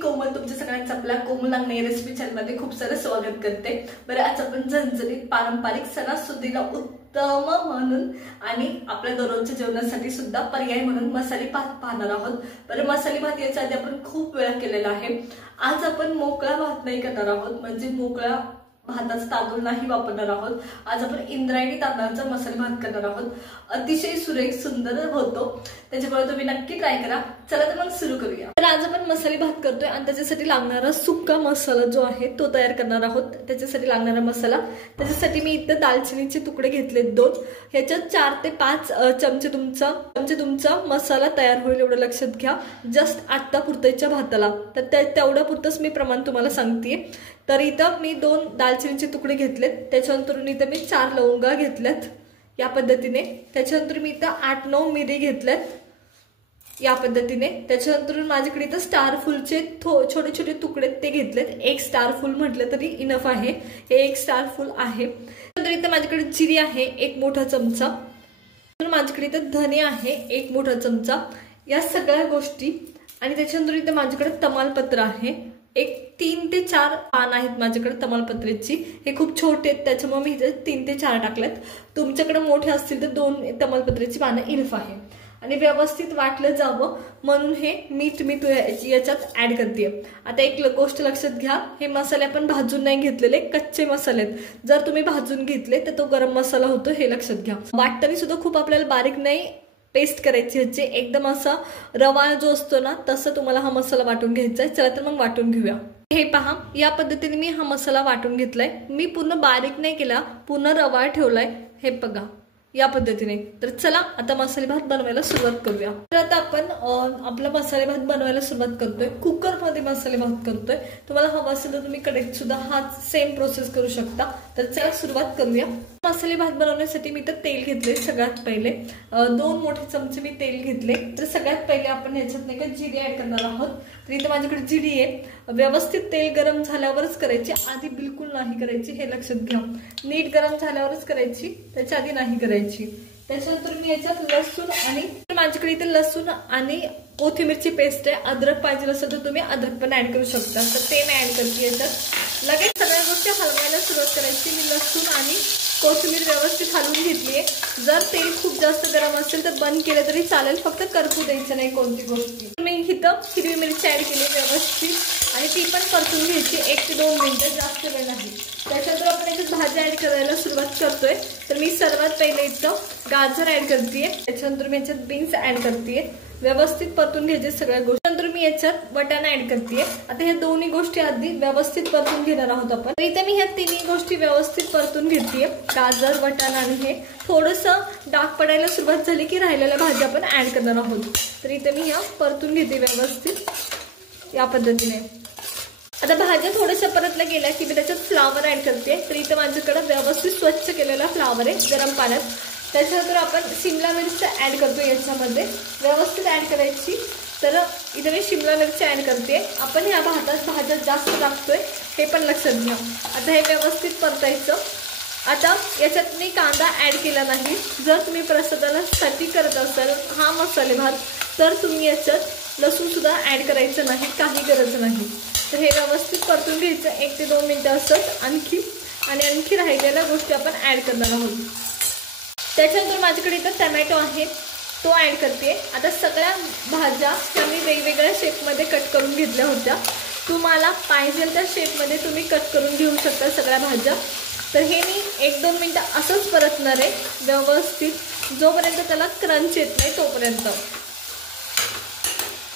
कोमल तुमच्या सगळ्यांचं आपल्या कोमल अंगणे रेसिपी चॅनलमध्ये खूप सारं स्वागत करते। बरं, आज आपण झणझणीत पारंपरिक सणासुदीला उत्तम म्हणून आणि आपल्या दररोजच्या जेवणासाठी सुद्धा पर्याय म्हणून मसाले भात पाहणार आहोत। बरं, मसाले भात याच्या आधी आपण खूप वेळा केलेला आहे। आज आपण मोकळा भात नाही करणार आहोत, म्हणजे मोकळा भाताचा तांदूळ नाही वापरणार आहोत। आज आपण इंद्रायणी तांदळाचा मसाले भात करणार आहोत। अतिशय सुरेख सुंदर होतो, त्याच्यामुळे तुम्ही नक्की ट्राय करा। चला तर मग सुरू करूया। तर आज आपण मसाले भात करतोय आणि त्याच्यासाठी लागणारा सुक्का मसाला जो आहे तो तयार करणार आहोत। त्याच्यासाठी लागणारा मसाला, त्याच्यासाठी मी इथे दालचिनीचे तुकडे घेतलेत 2। ह्याच्यात 4 ते 5 चमचे तुमचा मसाला तयार होईल एवढं लक्षात घ्या। जस्ट आता पुरताच्या भाताला तर तेवढं पुरतच मी प्रमाण तुम्हाला सांगतेय। तर इथं मी 2 दालचिनीचे तुकडे घेतलेत, त्याच्यानंतर इथं मी 4 लवंगा घेतल्यात या पद्धतीने। त्याच्यानंतर मी इथं 8-9 मिरी घेतल्यात या पद्धतीने। त्याच्यानंतर माझ्याकडे इथं स्टार फुलचे छोटे छोटे तुकडे ते घेतलेत। 1 स्टार फुल म्हटलं तरी इनफ आहे, हे 1 स्टार फुल आहे। त्यानंतर इथं माझ्याकडे जिरी आहे 1 मोठा चमचा। तर माझ्याकडे इथं धने आहे 1 मोठा चमचा। या सगळ्या गोष्टी आणि त्याच्यानंतर इथं माझ्याकडे तमालपत्र आहे, एक 3 ते 4 पान आहेत माझ्याकडे तमालपत्रेची। हे खूप छोटे आहेत त्याच्यामुळे मी इथे 3 ते 4 टाकलेत। तुमच्याकडे मोठे असतील तर 2 तमालपत्रेची पानं इनफ आहे। आणि व्यवस्थित वाटलं जावं म्हणून हे मीठ मी याच्यात ऍड करते। आता एक गोष्ट लक्षात घ्या, हे मसाले आपण भाजून नाही घेतलेले, कच्चे मसाले आहेत। जर तुम्ही भाजून घेतले तर तो गरम मसाला होतो, हे लक्षात घ्या। वाटताना सुद्धा खूप आपल्याला बारीक नाही पेस्ट करायची, ह्याची एकदम असा रवा जो असतो ना तसं तुम्हाला हा मसाला वाटून घ्यायचा आहे। चला तर मग वाटून घेऊया। हे पहा, या पद्धतीने मी हा मसाला वाटून घेतलाय। मी पूर्ण बारीक नाही केला, पूर्ण रवा ठेवलाय, हे बघा या पद्धतीने। तर चला आता मसाले भात बनवायला सुरुवात करूया। तर आता आपण आपला मसाले भात बनवायला सुरुवात करतोय। कुकर मध्ये मसाले भात करतोय। तुम्हाला हवा असेल तर तुम्ही कढईत सुद्धा हा सेम प्रोसेस करू शकता। तर चला सुरुवात करूया। मसाले भात बनवण्यासाठी मी तर तेल घेतले। सगळ्यात पहिले 2 मोठे चमचे मी तेल घेतले। तर सगळ्यात पहिले आपण ह्याच्यात नाही का जिरे ऍड करणार आहोत। तर इथे माझ्याकडे जिरी आहे। व्यवस्थित तेल गरम झाल्यावरच करायची, आधी बिलकुल नाही करायची, हे लक्षात घ्या। नीट गरम झाल्यावरच करायची, त्याच्या आधी नाही करायची। त्याच्यानंतर मी याच्यात लसूण आणि माझ्याकडे इथे लसूण आणि कोथिंबीरची पेस्ट आहे। अद्रक पाहिजे असेल तर तुम्ही अद्रक पण ऍड करू शकता। तर ते मी ऍड करते याच्यात। लगेच सगळ्या गोष्टी हलवायला सुरुवात करायची। मी लसूण आणि कोथिंबीर व्यवस्थित हलवून घेतलीये। जर तेल खूप जास्त गरम असेल तर बंद केलं तरी चालेल, फक्त करपू द्यायचं नाही कोणती गोष्टी। मी इथं हिरवी मिरची ऍड केली व्यवस्थित आणि ती पण परतून घ्यायची 1 ते 2 मिनिटं, जास्त वेळ नाही। त्याच्यानंतर आपण याच्यात भाज्या ऍड करायला सुरुवात करतोय। तर मी सर्वात पहिले इथं गाजर ऍड करतेय, त्याच्यानंतर मी याच्यात बीन्स ऍड करतेय। व्यवस्थित परतून घ्यायचे सगळ्या गोष्टी। नंतर मी याच्यात वाटाणा ऍड करतेय। आता ह्या दोन्ही गोष्टी आधी व्यवस्थित परतून घेणार आहोत आपण। तर इथे मी ह्या तिन्ही गोष्टी व्यवस्थित परतून घेतेय, गाजर, वाटाणा आणि हे। थोडंसं डाग पडायला सुरुवात झाली की राहिलेल्या भाज्या आपण ऍड करणार आहोत। तर इथे मी ह्या परतून घेते व्यवस्थित या पद्धतीने। आता भाज्या थोड्याशा परतल्या गेल्या की मी त्याच्यात फ्लावर ऍड करते। तर इथे माझ्याकडे व्यवस्थित स्वच्छ केलेला फ्लावर आहे गरम पाण्यात। त्याच्यानंतर आपण शिमला मिरची ऍड करतो याच्यामध्ये, व्यवस्थित ऍड करायची। तर इथे मी शिमला मिरची ऍड करते। आपण ह्या भातात भाज्या जास्त टाकतोय, हे पण लक्षात घ्या। आता हे व्यवस्थित परतायचं। आता याच्यात मी कांदा ऍड केला नाही। जर तुम्ही प्रसादाला साठी करत असाल हा मसाले भात तर तुम्ही याच्यात लसूण सुद्धा ऍड करायचं नाही, काही गरज नाही। तर हे व्यवस्थित परतून घ्यायचं 1 ते 2 मिनिटं असत। आणखी राहिलेल्या गोष्टी आपण ऍड करणार आहोत। त्याच्यानंतर माझ्याकडे इथं टमॅटो आहे, तो ऍड करते। आता सगळ्या भाज्या मी वेगवेगळ्या शेपमध्ये कट करून घेतल्या होत्या। तुम्हाला पाहिजे त्या शेपमध्ये तुम्ही कट करून घेऊ शकता सगळ्या भाज्या। तर हे मी 1-2 मिनिटं असंच परतणार आहे व्यवस्थित, जोपर्यंत त्याला क्रंच येत नाही तोपर्यंत।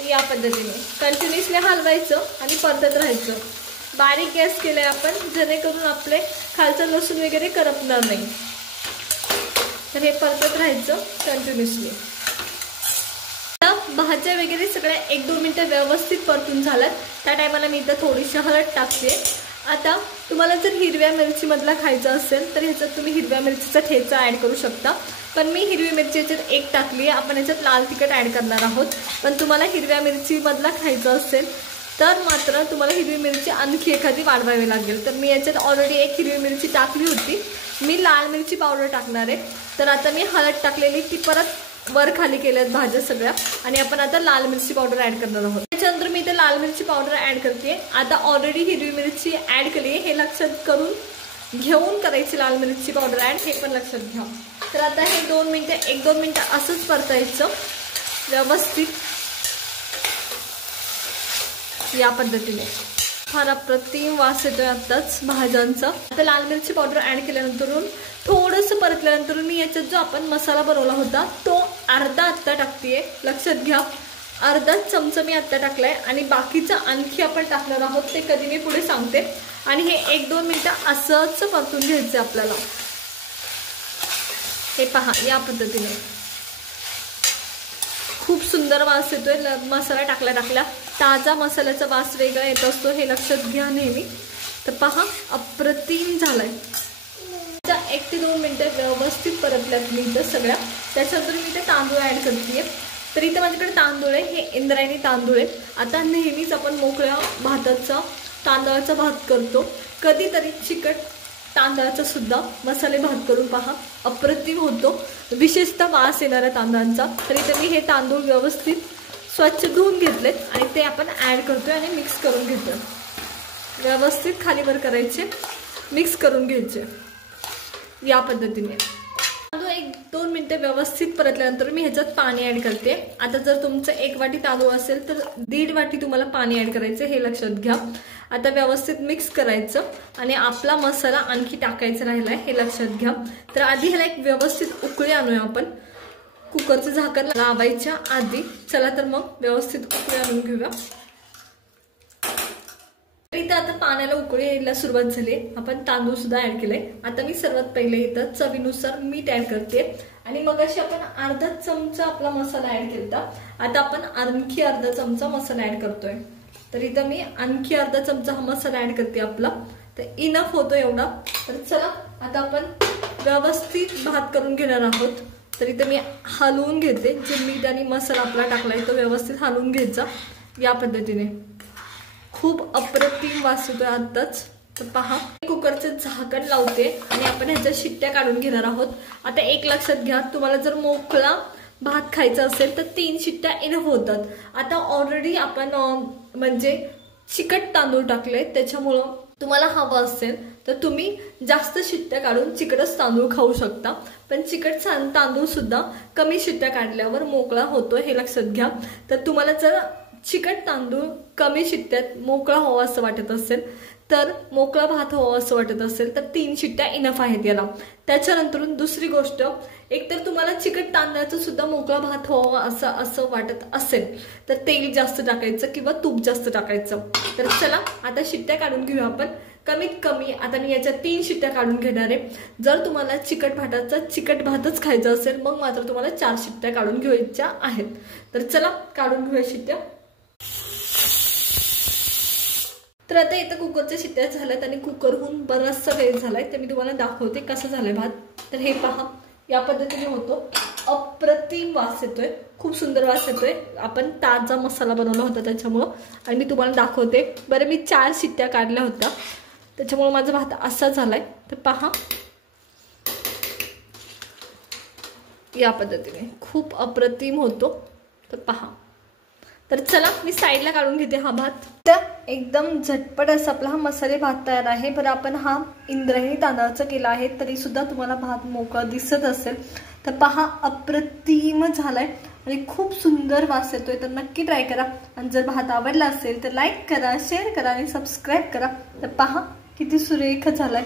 या पद्धतीने कंटिन्युअसली हलवायचं आणि परतत राहायचं। बारीक गॅस केलाय आपण, जेणेकरून आपले खालचं लसूण वगैरे करपणार नाही। तर हे परतत राहायचं कंटिन्युअसली। भाज्या वगैरे सगळ्या 1-2 मिनिटं व्यवस्थित परतून झाल्यात। त्या टायमाला मी इथं थोडीशी हळद टाकते। आता तुम्हाला जर हिरव्या मिरची मधला खायचा असेल तर ह्याच्यात तुम्ही हिरव्या मिरचीचा ठेचा ऍड करू शकता। पण मी हिरवी मिरची याच्यात 1 टाकली आहे। आपण याच्यात लाल तिखट ऍड करणार आहोत। पण तुम्हाला हिरव्या मिरची मधला खायचा असेल तर मात्र तुम्हाला हिरवी मिरची आणखी एखादी वाढवावी लागेल। तर मी याच्यात ऑलरेडी 1 हिरवी मिरची टाकली होती, मी लाल मिरची पावडर टाकणार आहे। तर आता मी हळद टाकलेली ती परत वर खाली केल्यात भाज्या सगळ्या आणि आपण आता लाल मिरची पावडर ऍड करणार आहोत। त्याच्यानंतर मी इथे लाल मिरची पावडर ऍड करते। आता ऑलरेडी हिरवी मिरची ऍड केली आहे, हे लक्षात करून घेऊन करायची लाल मिरची पावडर ऍड, हे पण लक्षात घ्या। तर आता हे 2 मिनिटं 1-2 मिनिटं असंच परतायचं व्यवस्थित या पद्धतीने। फार अप्रतिम वास येतोय आताच भाज्यांचा। आता लाल मिरची पावडर ऍड केल्यानंतर थोडंसं परतल्यानंतर मी याच्यात जो आपण मसाला बनवला होता तो अर्धा आत्ता टाकतेय, लक्षात घ्या। अर्धा चमचा मी आत्ता टाकलाय आणि बाकीचं आणखी आपण टाकणार आहोत, ते कधी मी पुढे सांगते। आणि हे 1-2 मिनिटं असंच परतून घ्यायचं आपल्याला। हे पहा या पद्धतीने खूप सुंदर वास येतोय मसाला टाकल्या ताजा मसाल्याचा वास वेगळा येत असतो, हे लक्षात घ्या नेहमी। तर पहा अप्रतिम झालाय। 1 ते 2 मिनिटं व्यवस्थित परतल्यात मी इथं सगळ्या। त्याच्यानंतर मी इथे तांदूळ ऍड करते। तर इथे माझ्याकडे तांदूळ आहे, हे इंद्रायणी तांदूळ आहे। आता नेहमीच आपण मोकळ्या भाताचा तांदळाचा भात करतो, कधीतरी चिकट तांदळाचा सुद्धा मसाले भात करून पहा, अप्रतिम होतो, विशेषतः वास येणाऱ्या तांदळांचा। तर इथे मी हे तांदूळ व्यवस्थित स्वच्छ धुवून घेतलेत आणि ते आपण ऍड करतोय आणि मिक्स करून घेतोय। व्यवस्थित खाली वर करायचे, मिक्स करून घ्यायचे या पद्धतीने। तांदूळ 1-2 मिनिटं व्यवस्थित परतल्यानंतर मी ह्याच्यात पाणी ऍड करते। आता जर तुमचं 1 वाटी तांदूळ असेल तर 1.5 वाटी तुम्हाला पाणी ऍड करायचं, हे लक्षात घ्या। आता व्यवस्थित मिक्स करायचं आणि आपला मसाला आणखी टाकायचा राहिलाय, हे लक्षात घ्या। तर आधी ह्याला एक व्यवस्थित उकळी आणूया आपण, कुकरचं झाकण लावायच्या आधी। चला तर मग व्यवस्थित उकळी आणून घेऊया। इथं आता पाण्याला उकळी यायला सुरुवात झाली, आपण तांदूळ सुद्धा ऍड केले। आता मी सर्वात पहिले इथं चवीनुसार मीठ ऍड करते आणि मग अशी आपण अर्धा चमचा आपला मसाला ऍड केला। आता आपण आणखी अर्धा चमचा मसाला ऍड करतोय। तर इथं मी आणखी अर्धा चमचा हा मसाला ऍड करते आपला, तर इनफ होतो एवढा। तर चला आता आपण व्यवस्थित भात करून घेणार आहोत। तर इथं मी हलवून घेते, जे मीठ आणि मसाला आपला टाकलाय तो व्यवस्थित हलवून घ्यायचा या पद्धतीने। खूप अप्रतिम वास येतोय आताच। तर पहा कुकरचं झाकण लावते आणि आपण ह्याच्या शिट्ट्या काढून घेणार आहोत। आता एक लक्षात घ्या, तुम्हाला जर मोकळा भात खायचा असेल तर 3 शिट्ट्या इनफ होतात। आता ऑलरेडी आपण म्हणजे चिकट तांदूळ टाकले, त्याच्यामुळं तुम्हाला हवं असेल तर तुम्ही जास्त शिट्ट्या काढून चिकटच तांदूळ खाऊ शकता, पण चिकट तांदूळ सुद्धा कमी शिट्ट्या काढल्यावर मोकळा होतो, हे लक्षात घ्या। तर तुम्हाला जर चिकट तांदूळ कमी शिट्ट्यात मोकळा हवा असं वाटत असेल, तर मोकळा भात हवा असं वाटत असेल तर 3 शिट्ट्या इनफ आहेत याला। त्याच्यानंतर दुसरी गोष्ट, एकतर तुम्हाला चिकट तांदळाचा सुद्धा मोकळा भात हवा असं वाटत असेल तर तेल जास्त टाकायचं किंवा तूप जास्त टाकायचं। तर चला आता शिट्ट्या काढून घेऊया आपण। कमीत कमी आता मी याच्या 3 शिट्ट्या काढून घेणार आहे। जर तुम्हाला चिकट भातच खायचा असेल मग मात्र तुम्हाला 4 शिट्ट्या काढून घ्यायच्या आहेत। तर चला काढून घेऊया शिट्ट्या। तर आता इथं कुकरच्या शिट्ट्या झाल्यात आणि कुकरहून बराचसा वेळ झालाय, तर मी तुम्हाला दाखवते कसं झालंय भात। तर हे पहा या पद्धतीने होतो, अप्रतिम वास येतोय, खूप सुंदर वास येतोय। आपण ताजा मसाला बनवला होता त्याच्यामुळं। आणि मी तुम्हाला दाखवते, बरं मी 4 शिट्ट्या काढल्या होत्या त्याच्यामुळे माझा भात असा झालाय। तर पहा या पद्धतीने खूप अप्रतिम होतो। तर पहा, तर चला मी साईडला काढून घेते हा भात। तर एकदम झटपट असा आपला हा मसाले भात तयार आहे। बरं आपण हा इंद्रायणी तांदळाचा केला आहे तरी सुद्धा तुम्हाला भात मोकळा दिसत असेल। तर पहा अप्रतिम झालाय आणि खूप सुंदर वास येतोय। तर नक्की ट्राय करा आणि जर भात आवडला असेल तर लाईक करा, शेअर करा आणि सबस्क्राईब करा। तर पहा किती सुरेख झालाय।